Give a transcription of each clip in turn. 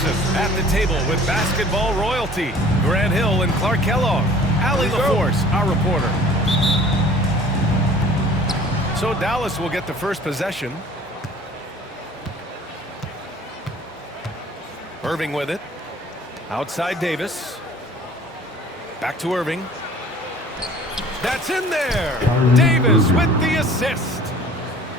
Thompson at the table with basketball royalty. Grant Hill and Clark Kellogg. Allie LaForce, our reporter. So Dallas will get the first possession. Irving with it. Outside Davis. Back to Irving. That's in there. Davis with the assist.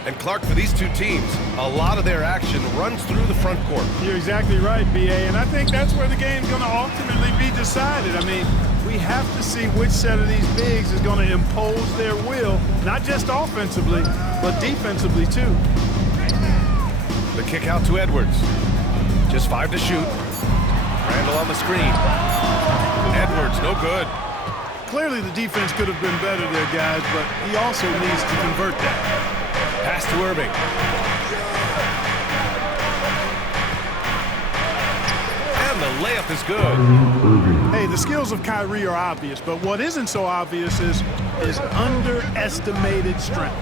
And Clark, for these two teams, a lot of their action runs through the front court. You're exactly right, B.A., and I think that's where the game's going to ultimately be decided. I mean, we have to see which set of these bigs is going to impose their will, not just offensively, but defensively, too. The kick out to Edwards. Just 5 to shoot. Randall on the screen. Edwards, no good. Clearly, the defense could have been better there, guys, but he also needs to convert that. Pass to Irving. And the layup is good. Hey, the skills of Kyrie are obvious, but what isn't so obvious is underestimated strength.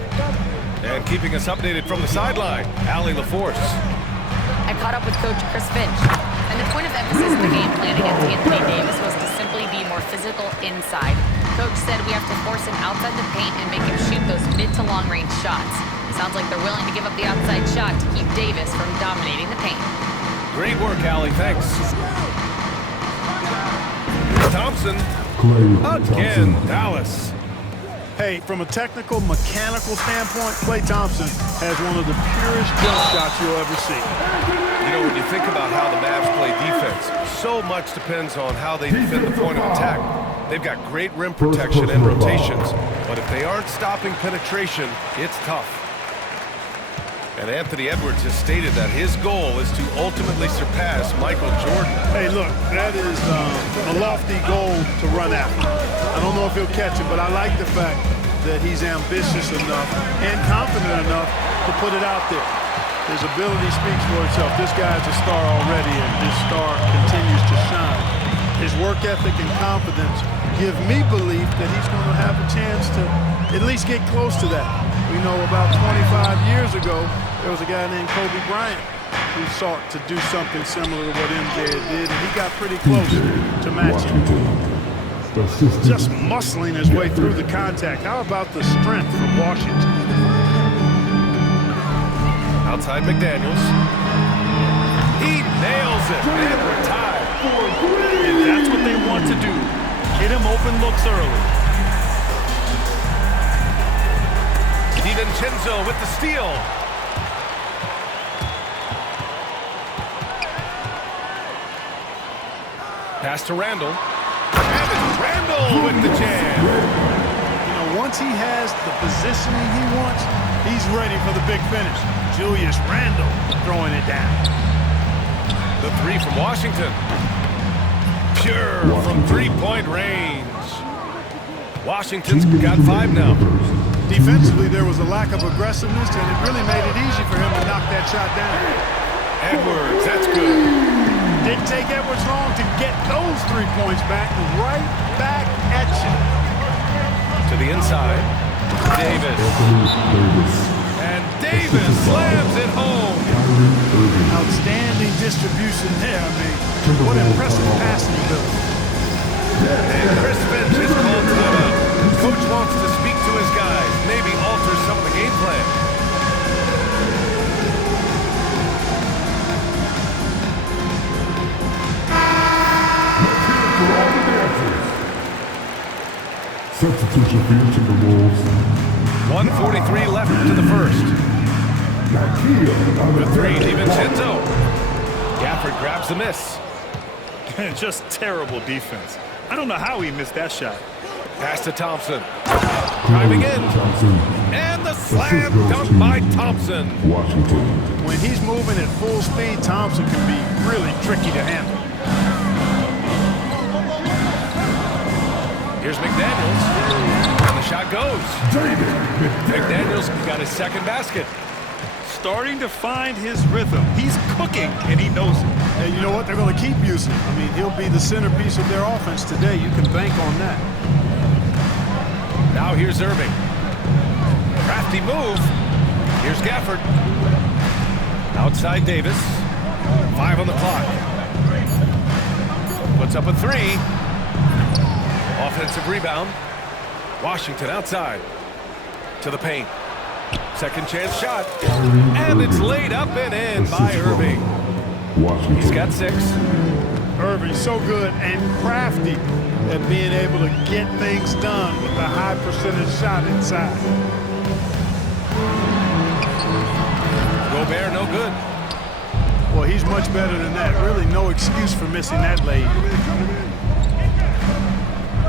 And keeping us updated from the sideline, Allie LaForce. I caught up with Coach Chris Finch, and the point of emphasis in the game plan against Anthony Davis was to simply be more physical inside. Coach said we have to force him outside the paint and make him shoot those mid to long range shots. Sounds like they're willing to give up the outside shot to keep Davis from dominating the paint. Great work, Allie. Thanks. Thompson. Again, Dallas. Hey, from a technical, mechanical standpoint, Klay Thompson has one of the purest jump shots you'll ever see. You know, when you think about how the Mavs play defense, so much depends on how they defend the point of attack. They've got great rim protection and rotations, but if they aren't stopping penetration, it's tough. And Anthony Edwards has stated that his goal is to ultimately surpass Michael Jordan. Hey, look, that is a lofty goal to run after. I don't know if he'll catch it, but I like the fact that he's ambitious enough and confident enough to put it out there. His ability speaks for itself. This guy's a star already, and this star continues to shine. His work ethic and confidence give me belief that he's going to have a chance to at least get close to that. We know about 25 years ago, there was a guy named Kobe Bryant who sought to do something similar to what MJ did, and he got pretty close to matching. Just muscling his way through the contact. How about the strength from Washington? Outside McDaniels. He nails it, and we're tied. And that's what they want to do. Get him open looks early. DiVincenzo with the steal. Pass to Randall. And it's Randall with the jam. You know, once he has the positioning he wants, he's ready for the big finish. Julius Randle throwing it down. The three from Washington. Pure from three-point range. Washington's got 5 now. Defensively, there was a lack of aggressiveness, and it really made it easy for him to knock that shot down. Edwards, that's good. Didn't take Edwards long to get those 3 points back, right back at you. To the inside, Davis. And Davis slams it home. Outstanding distribution there. I mean, what impressive passing ability. And Chris Finch is called timeout. Coach wants to speak to his guys, maybe alter some of the game plan. Substitution for each of the Wolves. 1:43 left to the first. The three, DiVincenzo. Gafford grabs the miss. Just terrible defense. I don't know how he missed that shot. Pass to Thompson. Driving in. And the slam dunk by Thompson. Washington. When he's moving at full speed, Thompson can be really tricky to handle. Here's McDaniels. And the shot goes. McDaniels got his second basket. Starting to find his rhythm. He's cooking, and he knows it. And you know what? They're going to keep using him. I mean, he'll be the centerpiece of their offense today. You can bank on that. Now here's Irving. Crafty move. Here's Gafford. Outside Davis. 5 on the clock. Puts up a three. Offensive rebound. Washington outside. To the paint. Second chance shot. And it's laid up and in by Irving. Washington. He's got 6. Irving so good and crafty at being able to get things done with a high percentage shot inside. Gobert, no good. Well, he's much better than that. Really no excuse for missing that lay.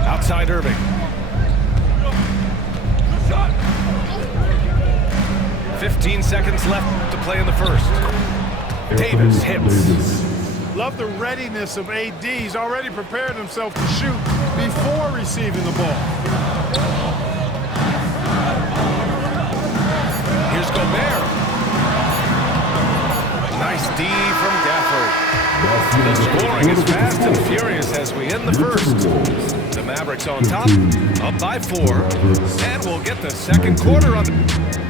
Outside Irving. 15 seconds left to play in the first. Davis hits. Love the readiness of AD. He's already prepared himself to shoot before receiving the ball. Here's Gobert. Nice D from Gafford. The scoring is fast and furious as we end the first. The Mavericks on top, up by 4, and we'll get the second quarter on the...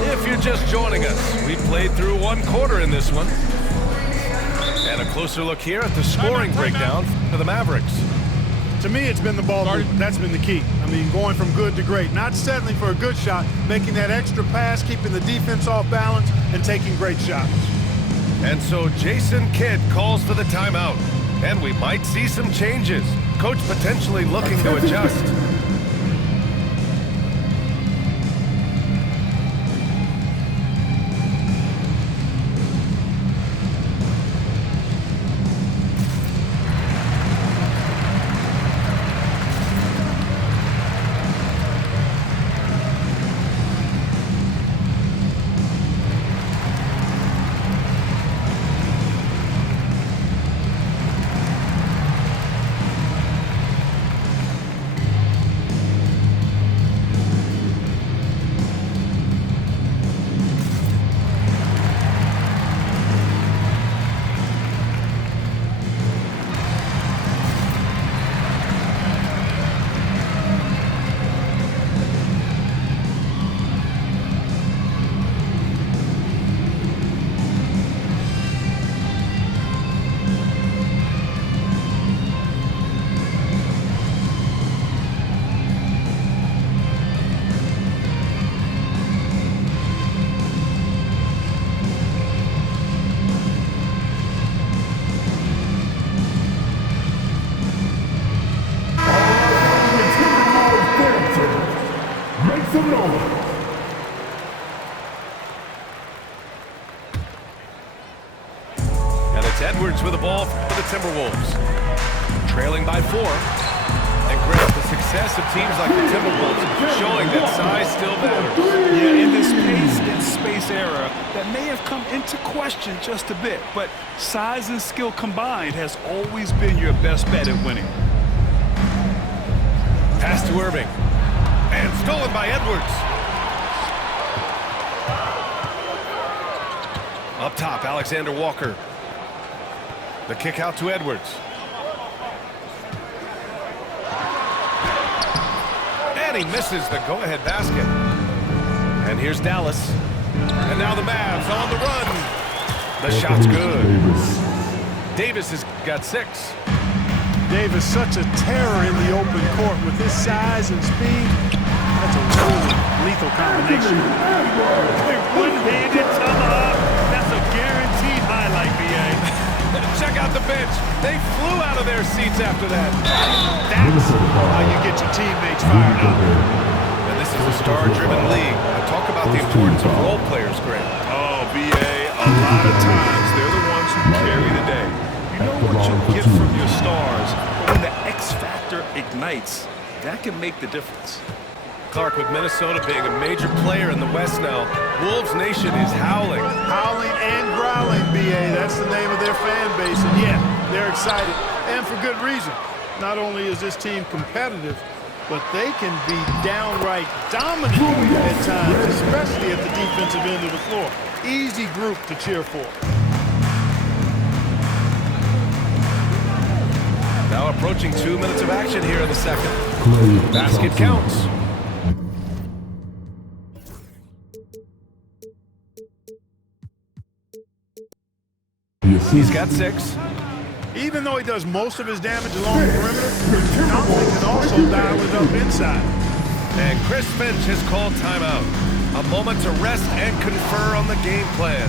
If you're just joining us, we played through 1 quarter in this one. And a closer look here at the scoring breakdown for the Mavericks. To me, it's been the ball movement. That's been the key. I mean, going from good to great. Not settling for a good shot, making that extra pass, keeping the defense off balance, and taking great shots. And so Jason Kidd calls for the timeout. And we might see some changes. Coach potentially looking to adjust. And it's Edwards with the ball for the Timberwolves. Trailing by 4. And Grant, the success of teams like the Timberwolves showing that size still matters. Yeah, in this pace and space era, that may have come into question just a bit, but size and skill combined has always been your best bet at winning. Pass to Irving. And stolen by Edwards. Up top, Alexander Walker. The kick out to Edwards. And he misses the go-ahead basket. And here's Dallas. And now the Mavs on the run. The shot's good. Davis has got 6. Davis, such a terror in the open court with his size and speed. That's a really lethal combination. One-handed tomahawk. That's a guaranteed highlight, BA. Check out the bench. They flew out of their seats after that. That's how you get your teammates fired up. And this is a star-driven league. I talk about the importance of role players, Grant. Oh, BA, a lot of times they're the ones who carry the day. You know what you get from your stars, but when the X factor ignites, that can make the difference. Clark, with Minnesota being a major player in the West now, Wolves Nation is howling. Howling and growling, BA. That's the name of their fan base. And yeah, they're excited. And for good reason. Not only is this team competitive, but they can be downright dominant at times, especially at the defensive end of the floor. Easy group to cheer for. Now approaching 2 minutes of action here in the second. Basket counts. He's got 6. Even though he does most of his damage along the perimeter, Conley can also dial it up inside. And Chris Finch has called timeout. A moment to rest and confer on the game plan.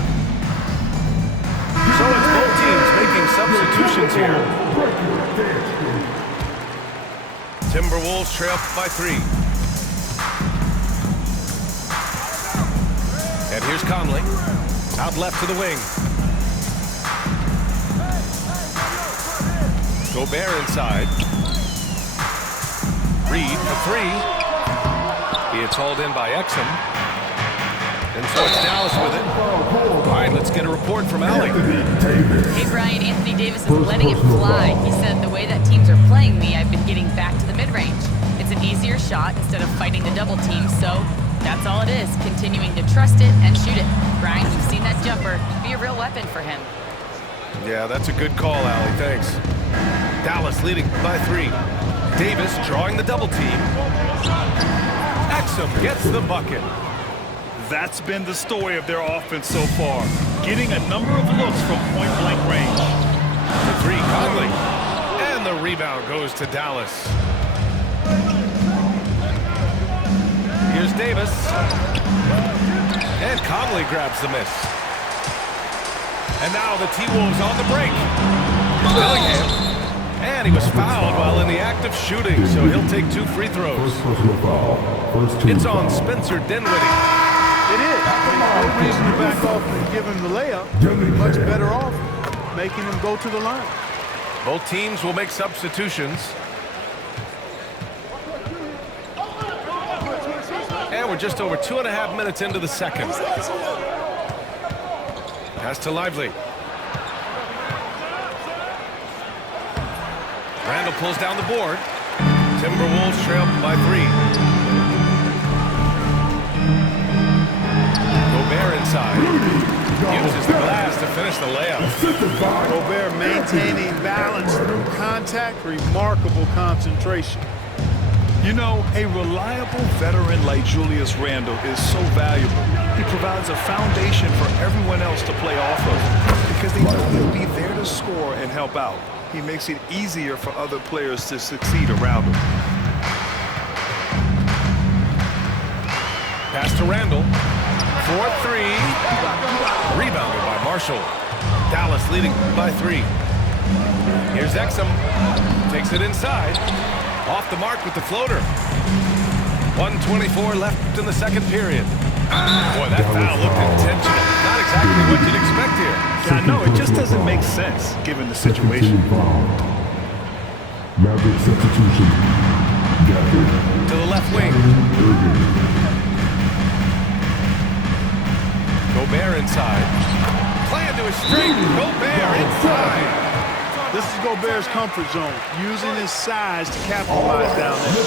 So it's both teams making substitutions here. Timberwolves trail by 3. And here's Conley. Out left to the wing. Gobert inside. Reed for 3. It's hauled in by Exum. And so it's Dallas with it. All right, let's get a report from Allie. Hey, Brian, Anthony Davis is letting it fly. He said, the way that teams are playing me, I've been getting back to the mid-range. It's an easier shot instead of fighting the double team, so that's all it is, continuing to trust it and shoot it. Brian, you've seen that jumper be a real weapon for him. Yeah, that's a good call, Allie. Thanks. Dallas leading by 3. Davis drawing the double team. Exum gets the bucket. That's been the story of their offense so far, getting a number of looks from point-blank range. For 3, Conley. And the rebound goes to Dallas. Here's Davis. And Conley grabs the miss. And now the T-Wolves on the break. Dillingham. And he was fouled while in the act of shooting, so he'll take 2 free throws. It's on Spencer Dinwiddie. It is. There's no reason to back off and give him the layup. You'll be much better off making him go to the line. Both teams will make substitutions. And we're just over 2.5 minutes into the second. Pass to Lively. Randall pulls down the board. Timberwolves trail by 3. Gobert inside. Uses the glass to finish the layup. Gobert maintaining balance through contact, remarkable concentration. You know, a reliable veteran like Julius Randle is so valuable. He provides a foundation for everyone else to play off of because they know he'll be there to score and help out. He makes it easier for other players to succeed around him. Pass to Randall. 4-3. Rebounded by Marshall. Dallas leading by 3. Here's Exum. Takes it inside. Off the mark with the floater. 1:24 left in the second period. Boy, that foul looked intentional. Not exactly what you'd expect here. Yeah, I know. It just doesn't make sense given the situation. Maverick substitution. Gafford. To the left wing. Gobert inside. Playing to his straight. Gobert inside. This is Gobert's comfort zone, using his size to capitalize down there.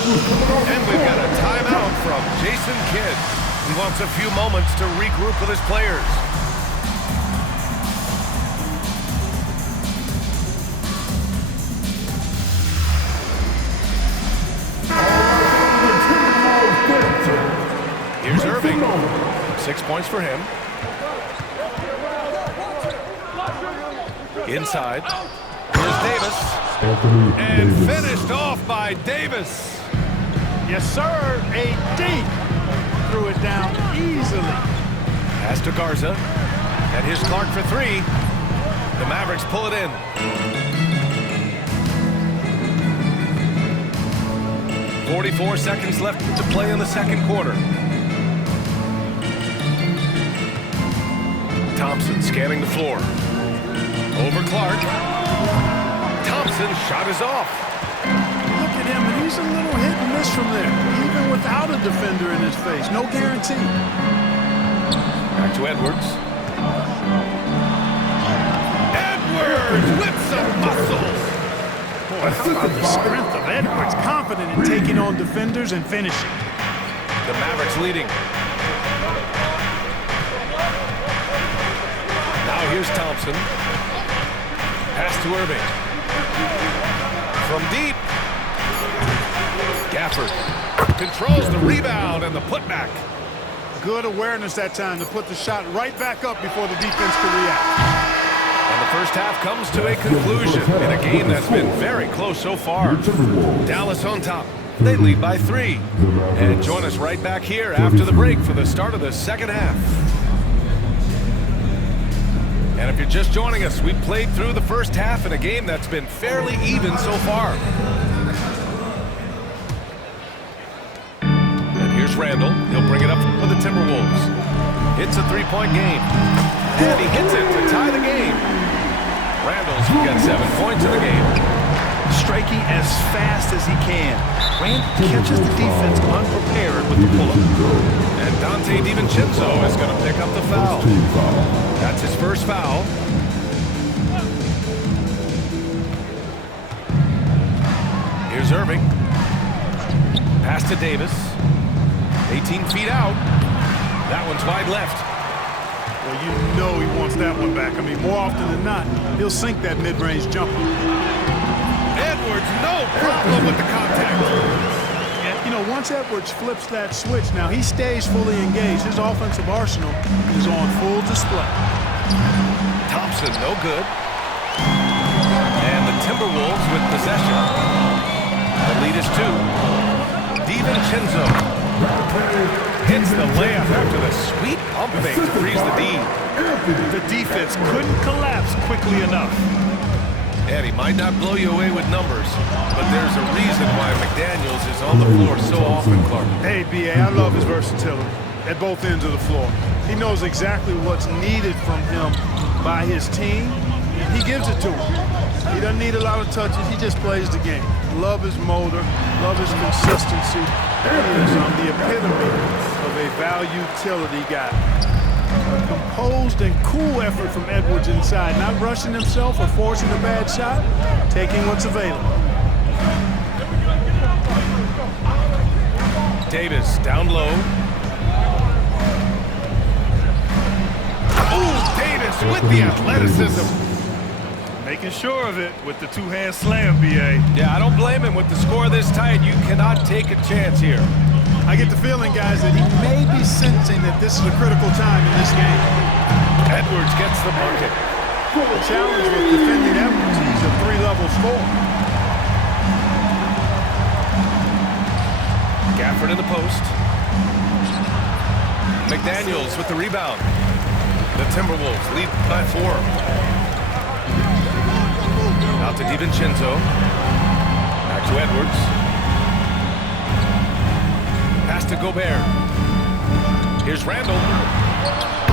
And we've got a timeout from Jason Kidd. He wants a few moments to regroup with his players. Here's Irving. 6 points for him. Inside. Here's Davis. And finished off by Davis. Yes, sir. AD threw it down easily. Pass to Garza. And here's Clark for 3. The Mavericks pull it in. .44 seconds left to play in the second quarter. Thompson scanning the floor. Over Clark. Thompson's shot is off. Look at him, and he's a little hit and miss from there, even without a defender in his face. No guarantee. Back to Edwards. Edwards with some muscles. Boy, how about the strength of Edwards? Confident in taking on defenders and finishing. The Mavericks leading. Now here's Thompson. Pass to Irving. From deep. Gafford controls the rebound and the putback. Good awareness that time to put the shot right back up before the defense could react. And the first half comes to a conclusion in a game that's been very close so far. Dallas on top. They lead by 3. And join us right back here after the break for the start of the second half. And if you're just joining us, we played through the first half in a game that's been fairly even so far. And here's Randall. He'll bring it up for the Timberwolves. It's a 3-point game. And he hits it to tie the game. Randall's got 7 points in the game. Striking as fast as he can. Rand catches the defense unprepared with the pull-up. And Dante DiVincenzo is going to pick up the foul. That's his first foul. Here's Irving. Pass to Davis. 18 feet out. That one's wide left. Well, you know he wants that one back. I mean, more often than not, he'll sink that mid-range jumper. Edwards, no problem with the contact. And, you know, once Edwards flips that switch, now he stays fully engaged. His offensive arsenal is on full display. Thompson, no good. And the Timberwolves with possession. The lead is 2. DiVincenzo hits the layup after the sweet pump fake to freeze the D. The defense couldn't collapse quickly enough. And he might not blow you away with numbers, but there's a reason why McDaniels is on the floor so often, Clark. Hey, B.A., I love his versatility at both ends of the floor. He knows exactly what's needed from him by his team. He gives it to him. He doesn't need a lot of touches. He just plays the game. Love his motor. Love his consistency. He is the epitome of a value-utility guy. A composed and cool effort from Edwards inside. Not rushing himself or forcing a bad shot. Taking what's available. Davis down low. Ooh, Davis with the athleticism. Making sure of it with the two-hand slam, B.A. Yeah, I don't blame him. With the score this tight, you cannot take a chance here. I get the feeling, guys, that he may be sensing that this is a critical time in this game. Edwards gets the bucket. The challenge with defending Edwards, he's a 3-level scorer. Gafford in the post. McDaniels with the rebound. The Timberwolves lead by 4. Out to DiVincenzo. Back to Edwards. Pass to Gobert. Here's Randall.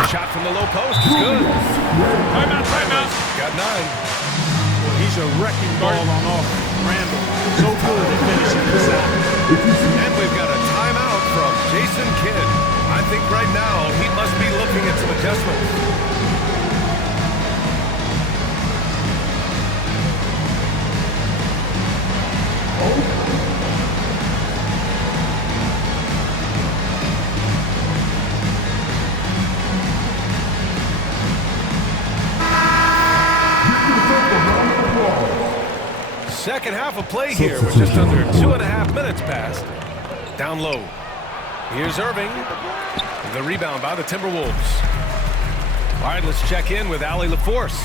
Shot from the low post is good. Timeout. Got 9. Well, he's a wrecking ball on offense. Randall, so good at finishing this out. And we've got a timeout from Jason Kidd. I think right now he must be looking at some adjustments. Second half of play here with just under 2.5 minutes passed. Down low. Here's Irving. The rebound by the Timberwolves. All right, let's check in with Allie LaForce.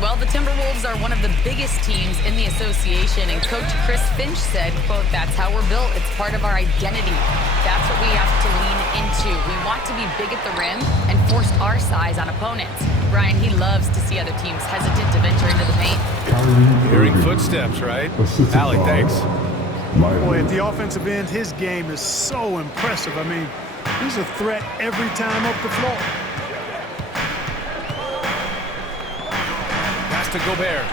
Well, the Timberwolves are one of the biggest teams in the association, and Coach Chris Finch said, quote, "That's how we're built. It's part of our identity. That's what we have to lean into. We want to be big at the rim and force our size on opponents." Brian, he loves to see other teams hesitant to venture into the paint. Hearing footsteps, right? Allie, thanks. Boy, at the offensive end, his game is so impressive. I mean, he's a threat every time up the floor. Pass to Gobert.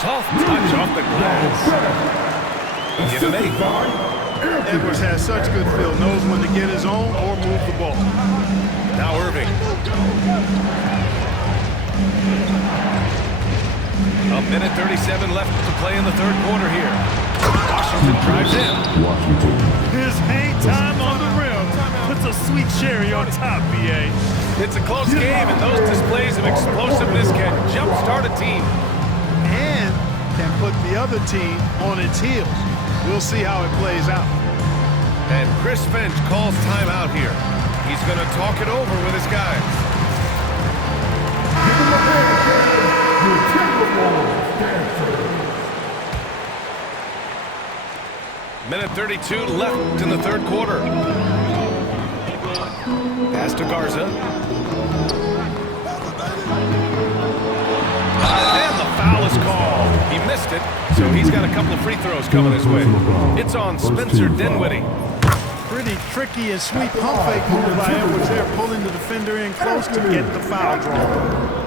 Soft touch off the glass. Give him 8. Edwards has such good feel, knows when to get his own or move the ball. Now Irving. A minute 37 left to play in the third quarter here. Washington drives in. His hang time on the rim puts a sweet cherry on top, B.A. It's a close game, and those displays of explosiveness can jumpstart a team. And can put the other team on its heels. We'll see how it plays out. And Chris Finch calls timeout here. He's going to talk it over with his guys. Minute 32 left in the third quarter. Pass to Garza. And the foul is called. He missed it, so he's got a couple of free throws coming his way. It's on Spencer Dinwiddie. Pretty tricky and sweet pump fake move by Edwards there, pulling the defender in close to get the foul drawn.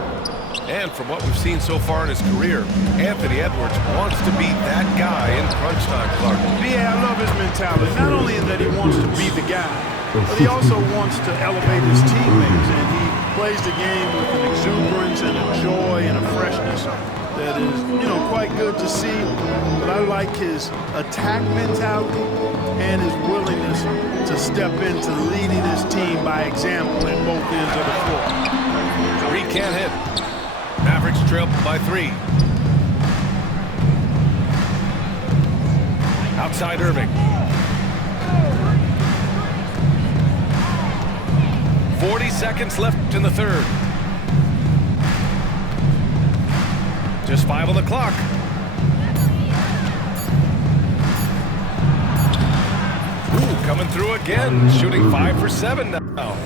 And from what we've seen so far in his career, Anthony Edwards wants to be that guy in crunch time, Clark. Yeah, I love his mentality. Not only that he wants to be the guy, but he also wants to elevate his teammates, and he plays the game with an exuberance and a joy and a freshness that is, quite good to see. But I like his attack mentality and his willingness to step into leading his team by example at both ends of the floor. Three can't hit. Mavericks trail by 3. Outside Irving. 40 seconds left in the third. Just 5 on the clock. Ooh, coming through again, shooting 5 for 7 now.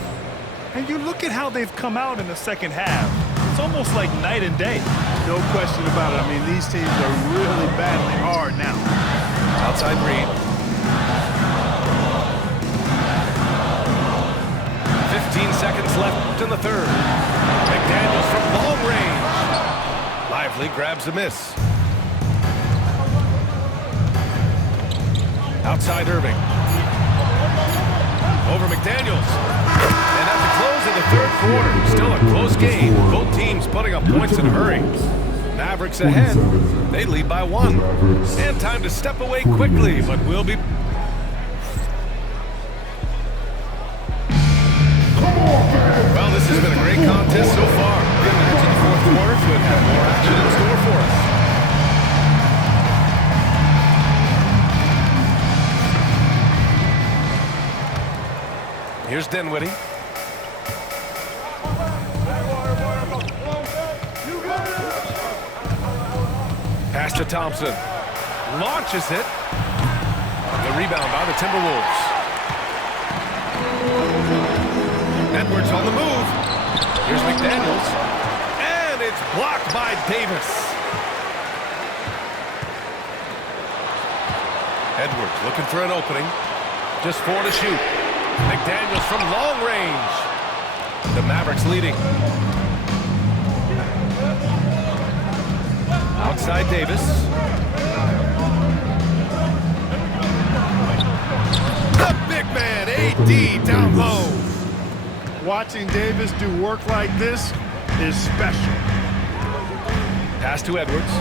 And you look at how they've come out in the second half. It's almost like night and day. No question about it. I mean, these teams are really battling hard now. Outside Reed. 15 seconds left in the third. McDaniels from long range. Lively grabs a miss. Outside Irving. Over McDaniels. And at the close of the third quarter, still a close game. Both teams putting up points in a hurry. Mavericks ahead. They lead by 1. And time to step away quickly, but we'll be... Well, this has been a great contest so far. Getting into the fourth quarter could have more action in store for us. Here's Dinwiddie. Pass to Thompson. Launches it. The rebound by the Timberwolves. Edwards on the move. Here's McDaniels. And it's blocked by Davis. Edwards looking for an opening. Just 4 to shoot. McDaniels from long range. The Mavericks leading. Outside Davis. The big man, AD, down low. Watching Davis do work like this is special. Pass to Edwards.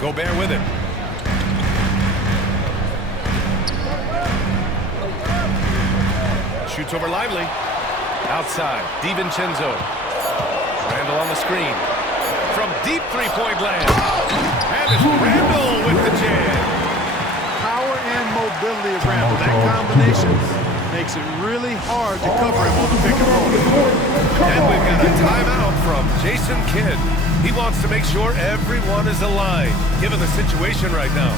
Gobert with it. Shoots over Lively. Outside, DiVincenzo. Randall on the screen. From deep three-point land. And it's Randall with the jam. Power and mobility of Randall. That combination makes it really hard to cover him on the pick and roll. And we've got a timeout from Jason Kidd. He wants to make sure everyone is aligned, given the situation right now.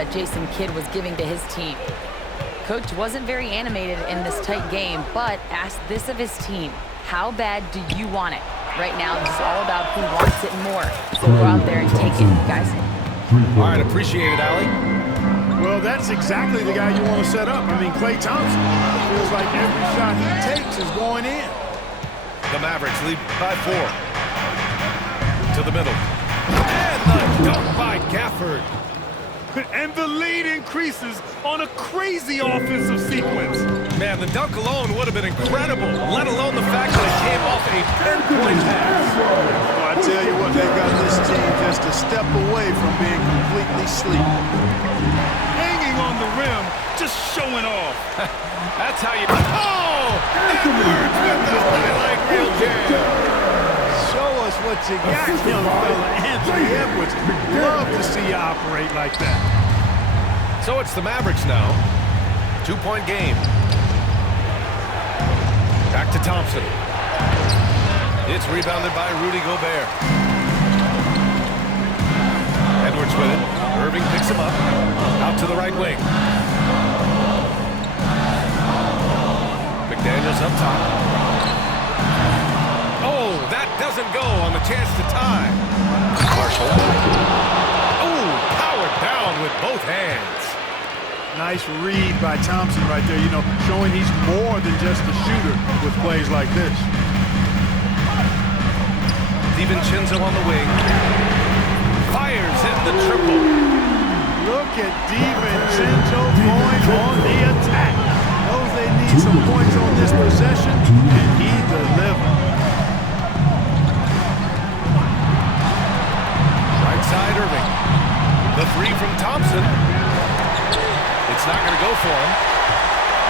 that Jason Kidd was giving to his team. Coach wasn't very animated in this tight game, but asked this of his team: how bad do you want it? Right now, this is all about who wants it more. So go out there and take it, guys. All right, appreciate it, Allie. Well, that's exactly the guy you want to set up. I mean, Klay Thompson. It feels like every shot he takes is going in. The Mavericks lead by 4. To the middle. And the dunk by Gafford. And the lead increases on a crazy offensive sequence. Man, the dunk alone would have been incredible, let alone the fact that it came off a pinpoint pass. Well, I tell you what, they got this team just a step away from being completely asleep. Hanging on the rim, just showing off. That's how you... Oh! Edwards with the highlight reel jam. Show us what you got, young fella. Anthony Edwards. Love to see you operate like that. So it's the Mavericks now. 2-point game. Back to Thompson. It's rebounded by Rudy Gobert. Edwards with it. Irving picks him up. Out to the right wing. McDaniels up top. Oh, that doesn't go on the chance to tie. Marshall. Oh, powered down with both hands. Nice read by Thompson right there, you know, showing he's more than just a shooter with plays like this. DiVincenzo on the wing. Fires in the triple. Look at DiVincenzo going on the attack. Knows they need some points on this possession, and he delivered. Right side, Irving. The three from Thompson. It's not going to go for him.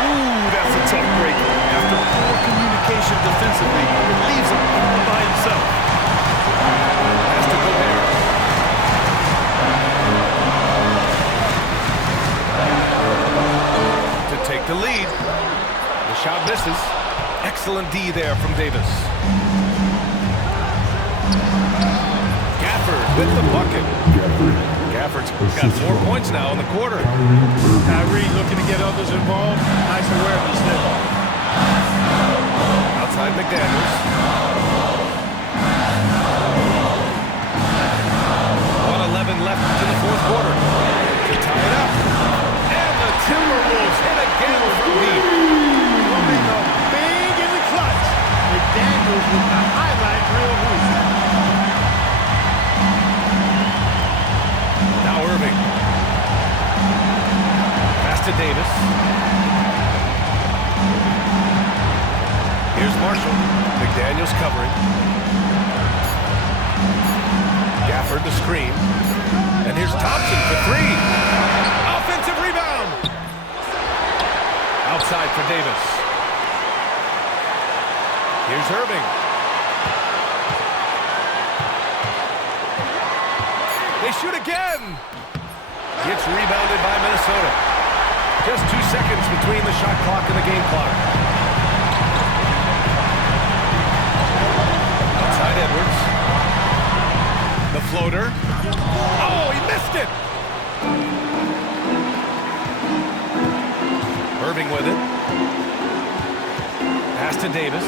Ooh, that's a tough break. After poor communication defensively, it leaves him all by himself. Has to go there. To take the lead. The shot misses. Excellent D there from Davis. Gafford with the bucket. Gafford's got 4 points now in the quarter. Kyrie looking to get others involved. Nice awareness there. Outside McDaniels. 1:11 left to the fourth quarter. To tie it up. And the Timberwolves hit again from deep. Coming up big in the clutch. McDaniels with the highlight reel hoop. Now Irving. Pass to Davis. Here's Marshall. McDaniels covering. Gafford the screen. And here's Thompson for 3. Offensive rebound. Outside for Davis. Here's Irving. They shoot again. Gets rebounded by Minnesota. Just 2 seconds between the shot clock and the game clock. Outside Edwards. The floater. Oh, he missed it. Irving with it. Pass to Davis.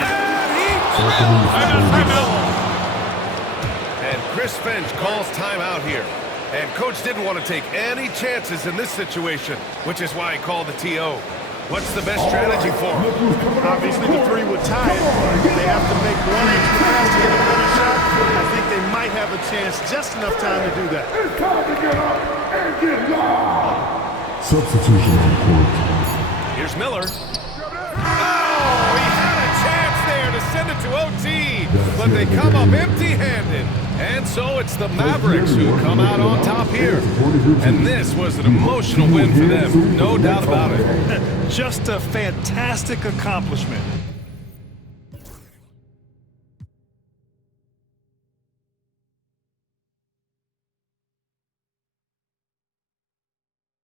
And he timeout. And Chris Finch calls timeout here. And Coach didn't want to take any chances in this situation, which is why he called the TO. What's the best strategy for him? Obviously, the 3 would tie it. If they have to make one extra pass to get a better shot, I think they might have a chance, just enough time to do that. It's time to get up and get loud. Substitution on court. Here's Miller. Oh, he had a chance there to send it to OT, but they come up empty-handed. And so it's the Mavericks who come out on top here. And this was an emotional win for them, no doubt about it. Just a fantastic accomplishment.